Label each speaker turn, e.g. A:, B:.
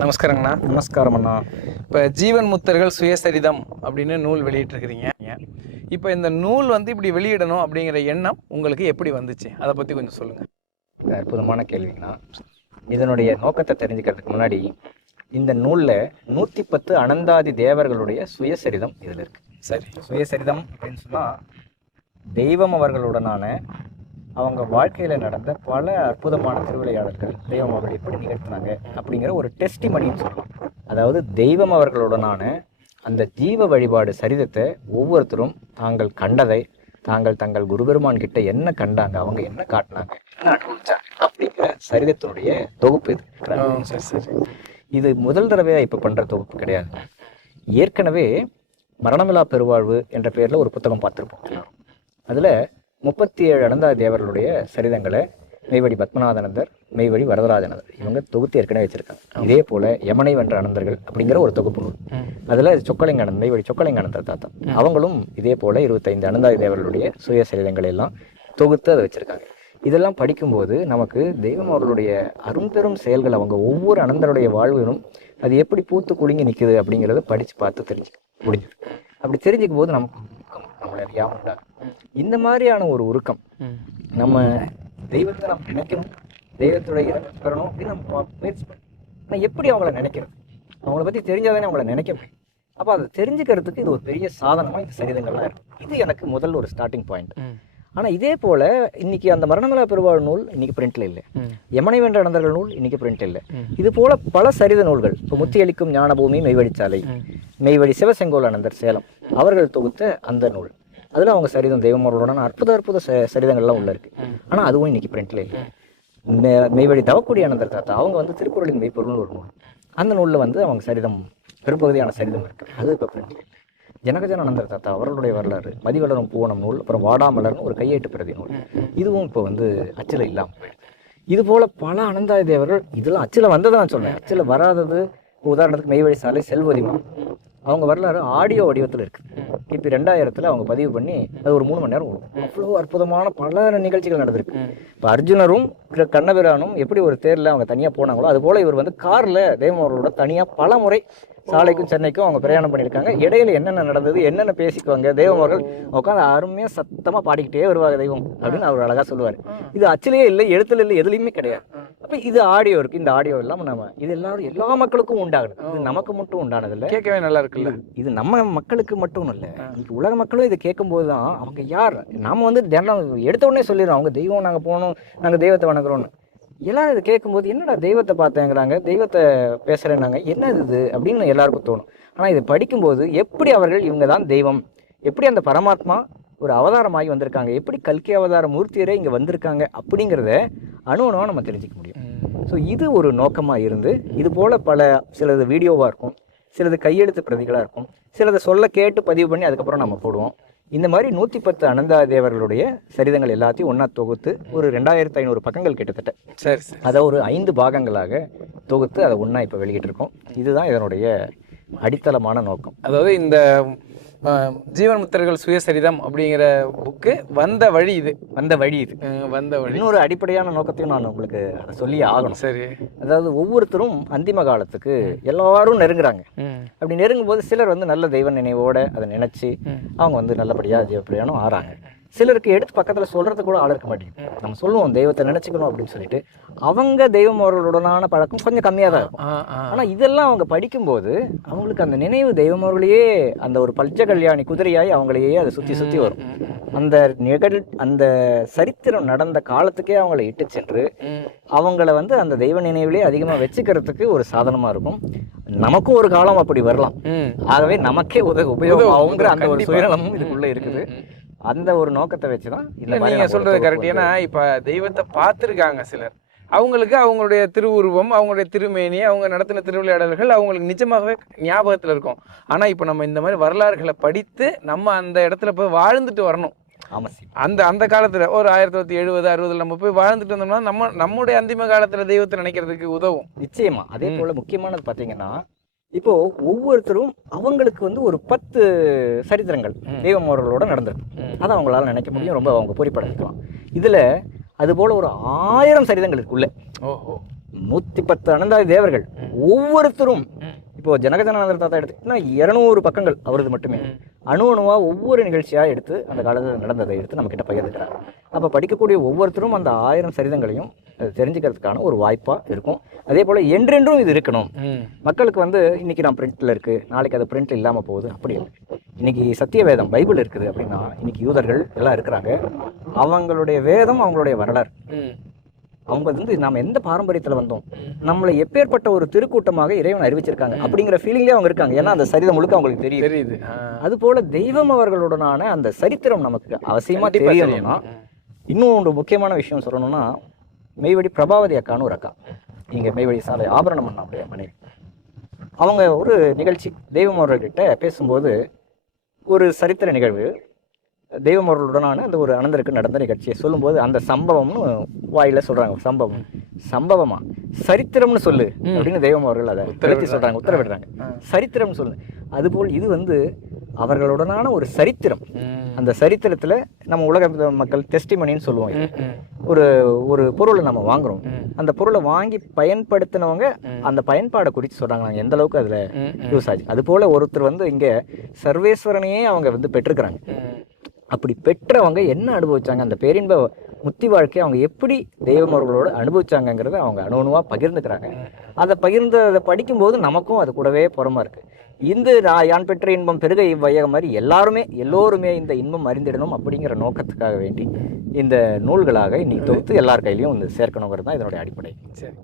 A: நமஸ்காரங்கண்ணா.
B: நமஸ்காரம் அண்ணா
A: இப்போ ஜீவன் முத்தர்கள் சுயசரிதம் அப்படின்னு நூல் வெளியிட்டிருக்கிறீங்க. இப்போ இந்த நூல் வந்து இப்படி வெளியிடணும் அப்படிங்கிற எண்ணம் உங்களுக்கு எப்படி வந்துச்சு? அதை பற்றி கொஞ்சம் சொல்லுங்கள்
B: அற்புதமான கேள்விங்கண்ணா. இதனுடைய நோக்கத்தை தெரிஞ்சுக்கிறதுக்கு முன்னாடி இந்த நூலில் நூற்றி பத்து அனந்தாதி தேவர்களுடைய சுயசரிதம் இதில் இருக்கு.
A: சரி.
B: சுயசரிதம் அப்படின்னு சொன்னால் தெய்வம் அவர்களுடனான அவங்க வாழ்க்கையில் நடந்த பல அற்புதமான திருவிளையாடல்கள் தெய்வம் அவர்கள் எப்படி நிகழ்த்தினாங்க அப்படிங்கிற ஒரு டெஸ்டிமணின்னு சொல்லலாம். அதாவது தெய்வம் அவர்களுடனான அந்த ஜீவ வழிபாடு சரிதத்தை ஒவ்வொருத்தரும் தாங்கள் கண்டதை தாங்கள் தங்கள் குருபெருமான் கிட்ட என்ன கண்டாங்க அவங்க என்ன காட்டினாங்க என்ன அனுபவிச்சாங்க அப்படிங்கிற சரிதத்தினுடைய தொகுப்பு இது. இது முதல் தடவையாக இப்போ பண்ணுற தொகுப்பு கிடையாது. ஏற்கனவே மரணமில்லா பெருவாழ்வு என்ற பேரில் ஒரு புத்தகம் பார்த்துருப்போம். அதில் முப்பத்தி ஏழு அடந்தா தேவர்களுடைய சரிதங்களை மெய்வழி பத்மநாதனந்தர் மெய்வழி வரதராஜனந்தர். இவங்க தொகுத்து ஏற்கனவே வச்சிருக்காங்க. இதே போல யமனை வென்ற அனந்தர்கள் அப்படிங்கிற ஒரு தொகுப்பு நூல் அதில் சொக்கலிங்கானந்த் மெய்வழி சொக்கலிங்கானந்தர் தாத்தா. அவங்களும் இதே போல இருபத்தைந்து அனந்தாதி தேவர்களுடைய சுயசரிதங்களை எல்லாம் தொகுத்து அதை வச்சிருக்காங்க. இதெல்லாம் படிக்கும்போது நமக்கு தெய்வம் அவர்களுடைய அரும்பெரும் செயல்கள் அவங்க ஒவ்வொரு அனந்தருடைய வாழ்விலும் அது எப்படி பூத்து குலுங்கி நிற்குது அப்படிங்கிறத படித்து பார்த்து தெரிஞ்சுக்க முடிஞ்சது. அப்படி தெரிஞ்சுக்கும் போது நமக்கு நம்மளை அறியாமல் உண்டாகும். இந்த மாதிரியான ஒரு உருக்கம் நம்ம தெய்வத்தை நம்ம நினைக்கணும். தெய்வத்துடைய இறக்கம் பெறணும் அப்படின்னு நம்ம முயற்சி ஆனால் எப்படி அவங்கள நினைக்கிறது? அவங்கள பற்றி தெரிஞ்சாதானே அவங்கள நினைக்க முடியும். அப்போ அதை தெரிஞ்சுக்கிறதுக்கு இது ஒரு பெரிய சாதனமாக இந்த சரிதங்கள்லாம் இருக்கு. இது எனக்கு முதல் ஒரு ஸ்டார்டிங் பாயிண்ட் ஆனால் இதே போல இன்னைக்கு அந்த மரணமலா பெருவாழ் நூல் இன்னைக்கு பிரிண்ட்ல இல்லை. யமனை வென்ற அனந்தர்கள் நூல் இன்னைக்கு பிரிண்ட் இல்லை. இது போல பல சரித நூல்கள். இப்போ முத்தி அளிக்கும் ஞானபூமி மெய்வழிச்சாலை மெய்வழி சிவசெங்கோல் அனந்தர் சேலம். அவர்கள் தொகுத்த அந்த நூல். அதில் அவங்க சரிதம் தெய்வமர்களுடன் அற்புத அற்புத ச- சரிதங்கள்லாம் உள்ள இருக்கு. ஆனால் அதுவும் இன்னைக்கு பிரிண்ட்ல இல்லை. மெ- மெய்வழி தவக்குடி அனந்தர் தாத்தா அவங்க வந்து திருக்குறளின் மெய்ப்பொருள்னு ஒரு நூல். அந்த நூலில் வந்து அவங்க சரிதம் பெரும்பகுதியான சரிதம் இருக்கு. அது இப்போ பிரிண்ட்ல இல்லை ஜனகஜனானந்தர் தாத்தா அவர்களுடைய வரலாறு மதிவளரும் பூவனம் நூல் அப்புறம் வாடாமலர்னு ஒரு கையேட்டு பிரதி நூல். இதுவும் இப்போ வந்து அச்சில் இல்லாமல் இது போல பல அனந்தாய தேவர்கள் இதெல்லாம் அச்சில் வந்ததை நான் சொல்றேன். அச்சில் வராதது உதாரணத்துக்கு மெய்வழி சாலை செல்வதிமா அவங்க வரலாறு ஆடியோ வடிவத்தில் இருக்கு. கிபி ரெண்டாயிரத்தில் அவங்க பதிவு பண்ணி அது ஒரு மூணு மணி நேரம் ஓடும். அவ்வளோ அற்புதமான பல நிகழ்ச்சிகள் நடந்திருக்கு. இப்போ அர்ஜுனரும் கண்ணபிரானும் எப்படி ஒரு தேரில் அவங்க தனியாக போனாங்களோ அது போல இவர் வந்து காரில் தேவமோரோட தனியாக பல முறை சாலைக்கும் சென்னைக்கும் அவங்க பிரயாணம் பண்ணியிருக்காங்க. இடையில என்னென்ன நடந்தது என்னென்ன பேசிக்குவாங்க தெய்வம் அவர்கள் உட்காந்து அருமையாக சத்தமாக பாடிக்கிட்டே வருவாங்க தெய்வம் அப்படின்னு அவர் அழகாக சொல்லுவார். இது அச்சிலேயே இல்லை எழுத்துல இல்லை எதுலையுமே கிடையாது. அப்போ இது ஆடியோ இருக்கு. இந்த ஆடியோ இல்லாமல் நம்ம இது எல்லாரும் எல்லா மக்களுக்கும் உண்டாகுது இது நமக்கு மட்டும் உண்டானதில்லை.
A: கேட்கவே நல்லா இருக்குல்ல?
B: இது நம்ம மக்களுக்கு மட்டும் இல்லை. இன்னைக்கு உலக மக்களும் இதை கேட்கும்போது தான் அவங்க யார்? நாம வந்து தினம் எடுத்த உடனே சொல்லிடுறோம். அவங்க தெய்வம் நாங்கள் போகணும் நாங்கள் தெய்வத்தை வணங்குறோம்னு. எல்லாரும் இதை கேட்கும்போது என்னடா தெய்வத்தை பார்த்தேங்கிறாங்க தெய்வத்தை பேசுகிறேன்னாங்க என்ன இது? அப்படின்னு எல்லாருக்கும் தோணும். ஆனால் இதை படிக்கும்போது எப்படி அவர்கள் இவங்க தான் தெய்வம்? எப்படி அந்த பரமாத்மா ஒரு அவதாரமாகி வந்திருக்காங்க? எப்படி கல்கி அவதார மூர்த்தியரே இங்கே வந்திருக்காங்க? அப்படிங்கிறத அணு அணுவா நம்ம தெரிஞ்சுக்க முடியும். ஸோ இது ஒரு நோக்கமாக இருந்து இது போல் பல சிலது வீடியோவாக இருக்கும் சிலது கையெழுத்து பிரதிகளாக இருக்கும் சிலதை சொல்ல கேட்டு பதிவு பண்ணி அதுக்கப்புறம் நம்ம போடுவோம். இந்த மாதிரி நூற்றி பத்து அனந்தா தேவர்களுடைய சரிதங்கள் எல்லாத்தையும் ஒன்றா தொகுத்து ஒரு ரெண்டாயிரத்து ஐநூறு பக்கங்கள் கிட்டத்தட்ட.
A: சரி
B: அதை ஒரு ஐந்து பாகங்களாக தொகுத்து அதை ஒன்றா இப்போ வெளியிட்டிருக்கோம். இதுதான் இதனுடைய அடித்தளமான நோக்கம்.
A: அதாவது இந்த ஜீவன் முத்தர்கள் சுயசரிதம் அப்படிங்கிற புக்கு வந்த வழி இது.
B: வந்த வழி இது.
A: வந்த வழி.
B: இன்னொரு அடிப்படையான நோக்கத்தையும் நான் உங்களுக்கு அதை சொல்லியே ஆகணும்.
A: சரி.
B: அதாவது ஒவ்வொருத்தரும் அந்திம காலத்துக்கு எல்லாரும் நெருங்குறாங்க. அப்படி நெருங்கும் போது சிலர் வந்து நல்ல தெய்வ நினைவோட அதை நினைச்சு. அவங்க வந்து நல்லபடியாக ஜீவப்பிரியாணம் ஆறாங்க. சிலருக்கு எடுத்து பக்கத்தில் சொல்றது கூட ஆள் இருக்க மாட்டேங்குது. நம்ம சொல்லுவோம் தெய்வத்தை நினைச்சுக்கணும் அப்படின்னு சொல்லிட்டு. அவங்க தெய்வம் அவர்களுடனான பழக்கம் கொஞ்சம் கம்மியாக தான் இருக்கும். ஆனால் இதெல்லாம் அவங்க படிக்கும்போது அவங்களுக்கு அந்த நினைவு தெய்வம் அவர்களையே அந்த ஒரு பஞ்ச கல்யாணி குதிரையாய் அவங்களையே அதை சுற்றி சுற்றி வரும். அந்த நிகழ் அந்த சரித்திரம் நடந்த காலத்துக்கே அவங்கள இட்டு சென்று அவங்கள வந்து அந்த தெய்வ நினைவிலே அதிகமாக வச்சுக்கிறதுக்கு ஒரு சாதனமாக இருக்கும். நமக்கும் ஒரு காலம் அப்படி வரலாம். ஆகவே நமக்கே உதவி உபயோகமாகுங்கிற அந்த ஒரு. சுயநலமும் இதுக்குள்ள இருக்குது. அந்த ஒரு நோக்கத்தை வச்சு தான்
A: இல்ல
B: மாதிரி
A: நீங்க
B: நம்ம
A: சொல்றது
B: ஒரு
A: கரெக்ட் ஏன்னா இப்ப தெய்வத்தை பார்த்துருக்காங்க சிலர். அவங்களுக்கு அவங்களுடைய திருவுருவம் அவங்களுடைய திருமேனி அவங்க நடத்தின திருவிளையாடல்கள் அவங்களுக்கு நிஜமாகவே ஞாபகத்துல இருக்கும். ஆனா இப்ப நம்ம இந்த மாதிரி வரலாறுகளை படித்து நம்ம அந்த இடத்துல போய் வாழ்ந்துட்டு வரணும். அந்த அந்த காலத்துல ஒரு ஆயிரத்தி தொள்ளாயிரத்தி எழுபது அறுபதுல நம்ம போய் வாழ்ந்துட்டு வந்தோம்னா நம்ம நம்முடைய அந்திம காலத்துல தெய்வத்தை நினைக்கிறதுக்கு உதவும்.
B: நிச்சயமா. அதே போல முக்கியமானது பாத்தீங்கன்னா இப்போ ஒவ்வொருத்தரும் அவங்களுக்கு வந்து ஒரு பத்து சரித்திரங்கள் தெய்வம் அவர்களோட நடந்திருக்கு. அதை அவங்களால நினைக்க முடியும். ரொம்ப அவங்க பொறிப்படைஞ்சுக்கலாம். இதுல அது போல ஒரு ஆயிரம் சரிதங்கள் இருக்குள்ள நூத்தி பத்து அனந்தாதி தேவர்கள் ஒவ்வொருத்தரும்
A: ம்.
B: இப்போ ஜனகஜனானந்தர் தாத்தா எடுத்துக்கிட்டா இருநூறு பக்கங்கள் அவரது மட்டுமே. அணு அணுவா ஒவ்வொரு நிகழ்ச்சியா எடுத்து அந்த காலத்தில் நடந்ததை எடுத்து நம்ம கிட்ட பகிர்ந்துக்கிறாங்க அப்ப படிக்கக்கூடிய ஒவ்வொருத்தரும் அந்த ஆயிரம் சரிதங்களையும் தெரிஞ்சுக்கிறதுக்கான ஒரு வாய்ப்பா இருக்கும். அதே போல என்றென்றும் இது இருக்கணும். மக்களுக்கு வந்து இன்னைக்கு நான் பிரிண்ட்ல இருக்கு நாளைக்கு அது பிரிண்ட் இல்லாம போகுது அப்படி இல்லை. இன்னைக்கு சத்திய வேதம் பைபிள் இருக்குது அப்படின்னா இன்னைக்கு யூதர்கள் எல்லாம் இருக்கிறாங்க. அவங்களுடைய வேதம் அவங்களுடைய வரலாறு. அவங்க வந்து நாம எந்த பாரம்பரியத்துல வந்தோம்? நம்மளை எப்பேற்பட்ட ஒரு திருக்கூட்டமாக இறைவன் அறிவிச்சிருக்காங்க அப்படிங்கிற ஃபீலிங்லேயே அவங்க இருக்காங்க. ஏன்னா அந்த சரிதம் முழுக்க அவங்களுக்கு தெரியும்
A: தெரியுது.
B: அது போல தெய்வம் அவர்களுடனான அந்த சரித்திரம் நமக்கு அவசியமா
A: கண்டிப்பா
B: தெரியணும்னா. இன்னும் ஒரு முக்கியமான விஷயம் சொல்லணும்னா மெய்வழி பிரபாவதி அக்கான்னு ஒரு அக்கா. இங்க மெய்வழி சாலை ஆபரணம் அண்ணாவுடைய மனைவி அவங்க ஒரு நிகழ்ச்சி தெய்வம் அவர்கள்கிட்ட பேசும்போது ஒரு சரித்திர நிகழ்வு தெய்வம் அவர்களுடனான அந்த ஒரு அனந்தருக்கு நடந்த நிகழ்ச்சியை சொல்லும்போது அந்த சம்பவம்னு வாயில சொல்றாங்க சம்பவம். சம்பவமா? சரித்திரம்னு சொல்லு அப்படின்னு தெய்வம் அவர்கள் அதை உத்தரவிட்டு சொல்றாங்க உத்தரவிடுறாங்க. சரித்திரம்னு சொல்லு. அதுபோல் இது வந்து அவர்களுடனான ஒரு சரித்திரம். அந்த சரித்திரத்துல நம்ம உலக மக்கள் டெஸ்டிமனின்னு சொல்லுவோம். ஒரு ஒரு பொருளை நம்ம வாங்குறோம். அந்த பொருளை வாங்கி பயன்படுத்தினவங்க அந்த பயன்பாடை குறித்து சொல்றாங்க. நாங்க எந்த அளவுக்கு அதுல. யூஸ் ஆச்சு. அது போல ஒருத்தர் வந்து இங்க சர்வேஸ்வரனையே அவங்க வந்து பெற்றிருக்கிறாங்க. அப்படி பெற்றவங்க என்ன அனுபவிச்சாங்க? அந்த பேரின்ப முத்தி வாழ்க்கையை அவங்க எப்படி தெய்வம் அவர்களோடு அனுபவிச்சாங்கங்கிறத அவங்க அணுவணுவா பகிர்ந்துக்கிறாங்க. அதை பகிர்ந்ததை படிக்கும்போது நமக்கும் அது கூடவே புறமா இருக்கு. இந்த நான் யான் பெற்ற இன்பம் பெருக இவ்வையகம் மாதிரி எல்லாருமே எல்லோருமே இந்த இன்பம் அறிந்திடணும் அப்படிங்கிற நோக்கத்துக்காக வேண்டி இந்த நூல்களாக இன்னைக்கு தொகுத்து எல்லார் கையிலையும் வந்து சேர்க்கணுங்கிறது தான் இதனுடைய அடிப்படை.
A: சரி.